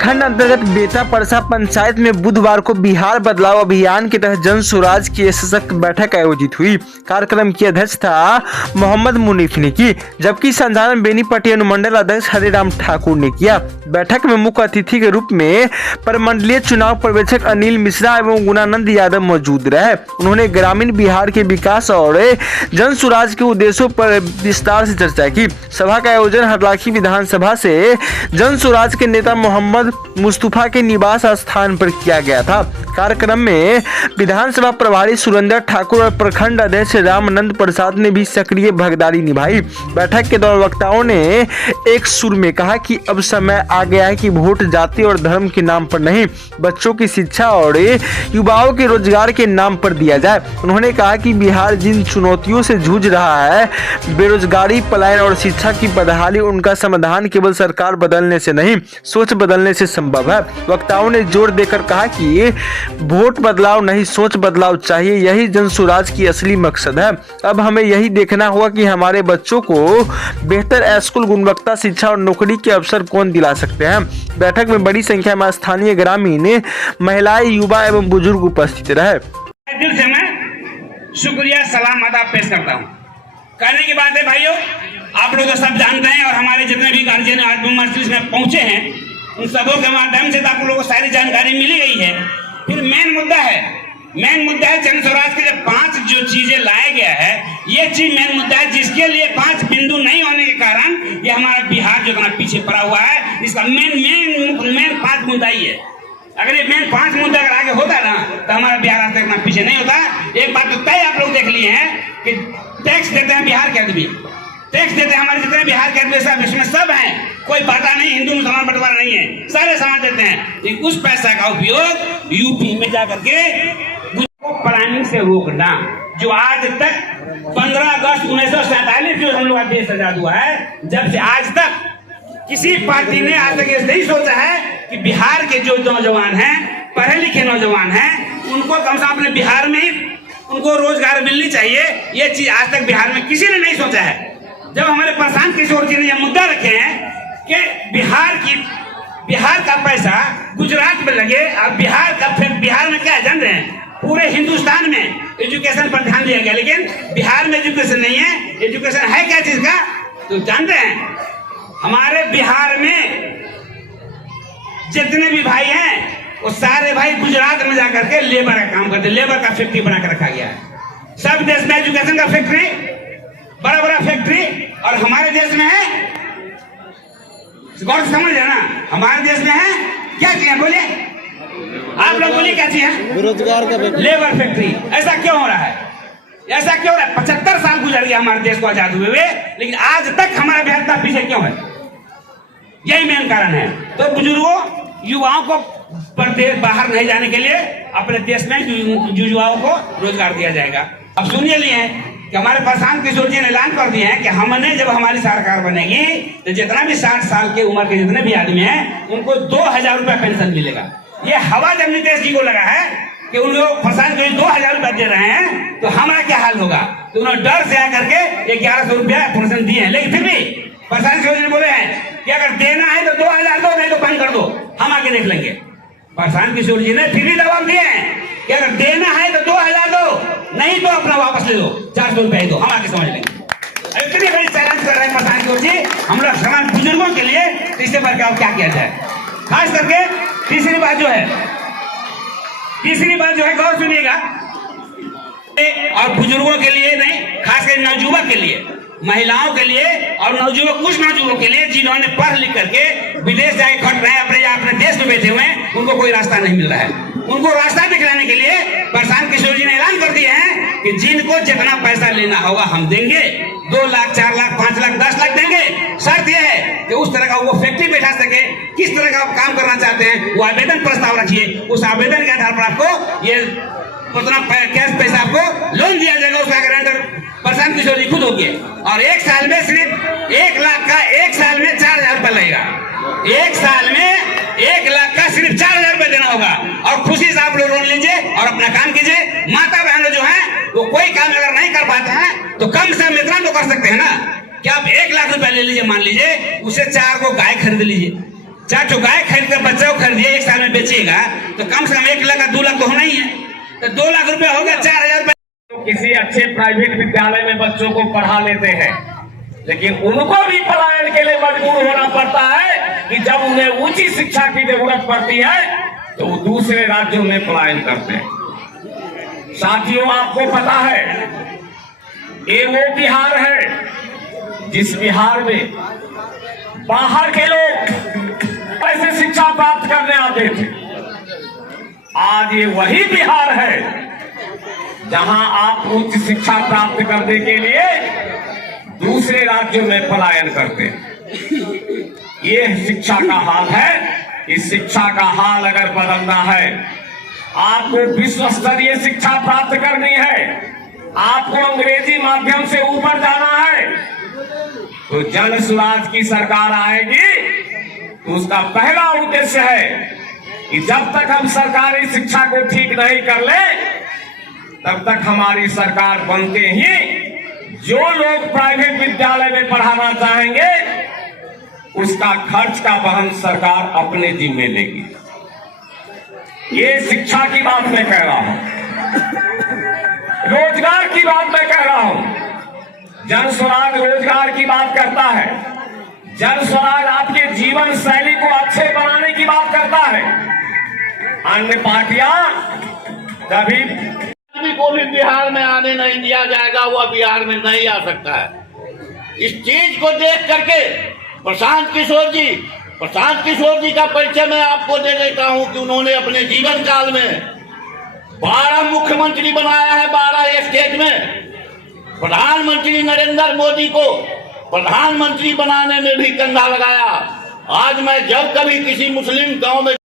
प्रखंड अंतर्गत बेता परसा पंचायत में बुधवार को बिहार बदलाव अभियान के तहत जन स्वराज की सशक्त बैठक आयोजित हुई। कार्यक्रम की अध्यक्षता मोहम्मद मुनीफ ने की, जबकि संचालन बेनीपट्टी अनुमंडल अध्यक्ष हरिराम ठाकुर ने किया। बैठक में मुख्य अतिथि के रूप में प्रमंडलीय चुनाव पर्यवेक्षक अनिल मिश्रा एवं गुणानंद यादव मौजूद रहे। उन्होंने ग्रामीण बिहार के विकास और जन स्वराज के उद्देश्यों पर विस्तार से चर्चा की। सभा का आयोजन हरलाखी विधानसभा से जन स्वराज के नेता मोहम्मद मुस्तफा के निवास स्थान पर किया गया था। कार्यक्रम में विधानसभा प्रभारी सुरेंद्र ठाकुर और प्रखंड अध्यक्ष रामानंद प्रसाद ने भी सक्रिय भागीदारी निभाई। बैठक के दौरान वक्ताओं ने एक सुर में कहा कि अब समय आ गया है कि वोट जाति और धर्म के नाम पर नहीं, बच्चों की शिक्षा और युवाओं के रोजगार के नाम पर दिया जाए। उन्होंने कहा कि बिहार जिन चुनौतियों से जूझ रहा है, बेरोजगारी, पलायन और शिक्षा की बदहाली, उनका समाधान केवल सरकार बदलने से नहीं, सोच बदलने से संभव है। वक्ताओं ने जोर देकर कहा कि वोट बदलाव नहीं, सोच बदलाव चाहिए। यही जन स्वराज की असली मकसद है। अब हमें यही देखना होगा कि हमारे बच्चों को बेहतर स्कूल, गुणवत्ता शिक्षा और नौकरी के अवसर कौन दिला सकते हैं। बैठक में बड़ी संख्या में स्थानीय ग्रामीण, महिलाएं, युवा एवं बुजुर्ग उपस्थित रहे। दिल से मैं शुक्रिया सलाम अदा पेश करता हूँ। कहने की बात है भाइयों, आप लोग तो सब जानते हैं और हमारे जितने भी गार्जियन आज मजलिस में पहुंचे हैं उन सबों के माध्यम से आप लोगों को सारी जानकारी मिली गई है। फिर मेन मुद्दा है जन स्वराज के जब 5 जो चीजें लाया गया है, ये चीज मेन मुद्दा है, जिसके लिए 5 बिंदु नहीं होने के कारण ये हमारा बिहार जो इतना पीछे पड़ा हुआ है, इसका मेन 5 मुद्दा ही है। अगर ये मेन 5 मुद्दा अगर आगे होता ना तो हमारा बिहार आज तक इतना पीछे नहीं होता। एक बात तो तय आप लोग देख लिए हैं कि टैक्स देते हैं बिहार के आदमी, टैक्स देते हैं हमारे जितने बिहार के आदमी सब, इसमें सब हैं, कोई बाटा नहीं, हिंदू मुसलमान बंटवारा नहीं है, सारे समाज देते हैं। लेकिन उस पैसा का उपयोग यूपी में जाकर के प्लानिंग से रोकना, जो आज तक 15 अगस्त 1947 जो हम लोग का देश आजाद हुआ है, जब से आज तक किसी पार्टी ने आज तक ये नहीं सोचा है कि बिहार के जो नौजवान हैं, पढ़े लिखे नौजवान हैं, उनको कम से कम अपने बिहार में ही उनको रोजगार मिलनी चाहिए। ये चीज आज तक बिहार में किसी ने नहीं सोचा है। जब हमारे प्रशांत किशोर जी ने यह मुद्दा रखे हैं कि बिहार का पैसा गुजरात में लगे, अब बिहार में क्या जान रहे हैं, पूरे हिंदुस्तान में एजुकेशन पर ध्यान दिया गया, लेकिन बिहार में एजुकेशन नहीं है। एजुकेशन है क्या चीज का तो जानते हैं, हमारे बिहार में जितने भी भाई हैं वो सारे भाई गुजरात में जाकर के लेबर का काम करते, लेबर का फैक्ट्री बना कर रखा गया है। सब देश में एजुकेशन का फैक्ट्री, बड़ा बड़ा फैक्ट्री, और हमारे देश में है, गौर समझ है ना, हमारे देश में है क्या चीज है, बोलिए आप लोग, बोलिए क्या चीज है, बेरोजगार का लेबर फैक्ट्री। ऐसा क्यों हो रहा है, ऐसा क्यों हो रहा है? 75 साल गुजर गया हमारे देश को आजाद हुए, लेकिन आज तक हमारा बिहार का पीछे क्यों है? यही मेन कारण है। तो बुजुर्गों, युवाओं को प्रदेश बाहर नहीं जाने के लिए अपने देश में युवाओं को रोजगार दिया जाएगा। अब सुनिए लिए कि हमारे प्रशांत किशोर जी ने ऐलान कर दिए हैं कि हमने जब हमारी सरकार बनेगी तो जितना भी 60 साल के उम्र के जितने भी आदमी हैं उनको 2000 रुपया पेंशन मिलेगा। ये हवा जब नीतीश जी को लगा है कि उन लोग प्रशांत किशोर 2000 रुपया दे रहे हैं तो हमारा क्या हाल होगा, तो उन्होंने डर से आकर के 1100 रुपया पेंशन दिए हैं। लेकिन फिर भी प्रशांत किशोर जी ने बोले हैं कि अगर देना है तो 2000 दो, नहीं तो बंद कर दो, हम आके देख लेंगे। प्रशांत किशोर जी ने फिर भी जवाब दिए हैं कि अगर देना है तो 2000 दो, नहीं तो अपना वापस ले लो, 400 रुपए दो, हम आके समझ लेंगे। इतनी बड़ी चैलेंज कर रहे हैं प्रशांत किशोर जी हम लोग समाज बुजुर्गों के लिए, इससे बढ़कर क्या किया जाए। खास करके तीसरी बात जो है गौर सुनिएगा, और बुजुर्गों के लिए नहीं, खासकर नवयुवक के लिए, महिलाओं के लिए और नवयुवक, कुछ नवयुवकों के लिए जिन्होंने पढ़ लिख करके विदेश जाके खट रहे हैं, अपने देश में बैठे हुए हैं, उनको कोई रास्ता नहीं मिल रहा है। उनको रास्ता दिखलाने के लिए प्रशांत किशोर जी ने ऐलान कर दिए हैं कि जिनको जितना पैसा लेना होगा हम देंगे, 2 लाख, 4 लाख, 5 लाख, 10 लाख देंगे। शर्त यह है कि उस तरह का वो फैक्ट्री बैठा सके, किस तरह का काम करना चाहते हैं वो आवेदन प्रस्ताव रखिए, उस आवेदन के आधार पर आपको ये उतना कैश पैसा आपको लोन दिया जाएगा। उसका गारंटर प्रशांत किशोर जी खुद होगी, और 1 साल में सिर्फ 1 लाख का 1 साल में 4000 रुपया लगेगा। 1 साल में 1 लाख का सिर्फ 4000 रुपया देना होगा, और खुशी से आप लोग लोन लीजिए और अपना काम कीजिए। माता बहनों जो है वो कोई काम अगर नहीं कर पाते हैं तो कम से कम इतना तो कर सकते हैं ना कि आप 1 लाख रुपया ले लीजिए, मान लीजिए उससे 4 को गाय खरीद लीजिए, चार चौगाय खरीद कर बच्चा को खरीदिए, 1 साल में बेचिएगा तो कम से कम 1 लाख 2 लाख तो होना ही है। तो 2 लाख रुपया हो गया, 4,000 रुपये। तो किसी अच्छे प्राइवेट विद्यालय में बच्चों को पढ़ा लेते हैं, लेकिन उनको भी पलायन के लिए मजबूर होना पड़ता है कि जब उन्हें ऊंची शिक्षा की जरूरत पड़ती है तो वो दूसरे राज्यों में पलायन करते हैं। साथियों, आपको पता है ये वो बिहार है जिस बिहार में बाहर के लोग ऐसे शिक्षा प्राप्त करने आते थे। आज ये वही बिहार है जहां आप उच्च शिक्षा प्राप्त करने के लिए दूसरे राज्यों में पलायन करते हैं। ये शिक्षा का हाल है। इस शिक्षा का हाल अगर बदलना है, आपको विश्व स्तरीय शिक्षा प्राप्त करनी है, आपको अंग्रेजी माध्यम से ऊपर जाना है, तो जन स्वराज की सरकार आएगी तो उसका पहला उद्देश्य है कि जब तक हम सरकारी शिक्षा को ठीक नहीं कर ले तब तक हमारी सरकार बनते ही जो लोग प्राइवेट विद्यालय में पढ़ाना चाहेंगे उसका खर्च का वहन सरकार अपने जिम्मे लेगी। ये शिक्षा की बात मैं कह रहा हूं, रोजगार की बात मैं कह रहा हूं। जन स्वराज रोजगार की बात करता है, जन स्वराज आपके जीवन शैली को अच्छे बनाने की बात करता है। अन्य पार्टियां कभी को भी बिहार में आने नहीं दिया जाएगा, वह बिहार में नहीं आ सकता है। इस चीज को देख करके प्रशांत किशोर जी का परिचय मैं आपको दे देता हूं कि उन्होंने अपने जीवन काल में 12 मुख्यमंत्री बनाया है, 12 स्टेट में। प्रधानमंत्री नरेंद्र मोदी को प्रधानमंत्री बनाने में भी कंधा लगाया। आज मैं जब कभी किसी मुस्लिम गांव में